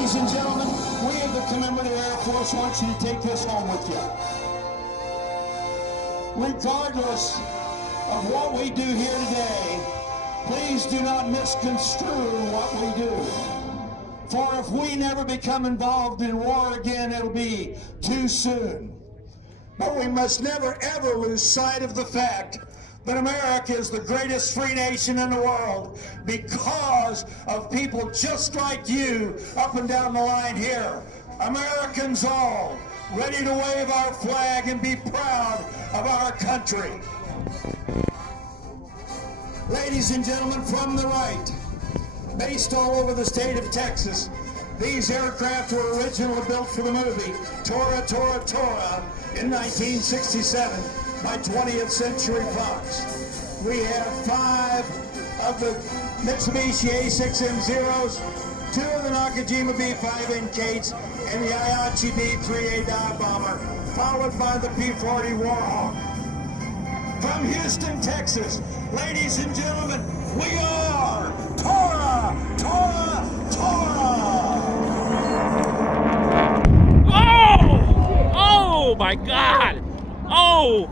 Ladies and gentlemen, we of the Commemorative Air Force want you to take this home with you. Regardless of what we do here today, please do not misconstrue what we do. For if we never become involved in war again, it'll be too soon. But we must never ever lose sight of the fact that America is the greatest free nation in the world because of people just like you up and down the line here. Americans all ready to wave our flag and be proud of our country. Ladies and gentlemen, from the right, based all over the state of Texas, these aircraft were originally built for the movie Tora Tora Tora in 1967 by 20th Century Fox. We have 5 of the Mitsubishi A6M0s, 2 of the Nakajima B5NKs, and the Aichi B3A dive bomber, followed by the P-40 Warhawk. From Houston, Texas, ladies and gentlemen, we are Tora Tora Tora! Oh! Oh my God! Oh!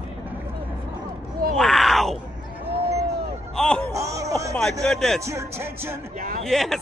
Wow! Oh, All right, oh my did that get goodness! your attention? Yes!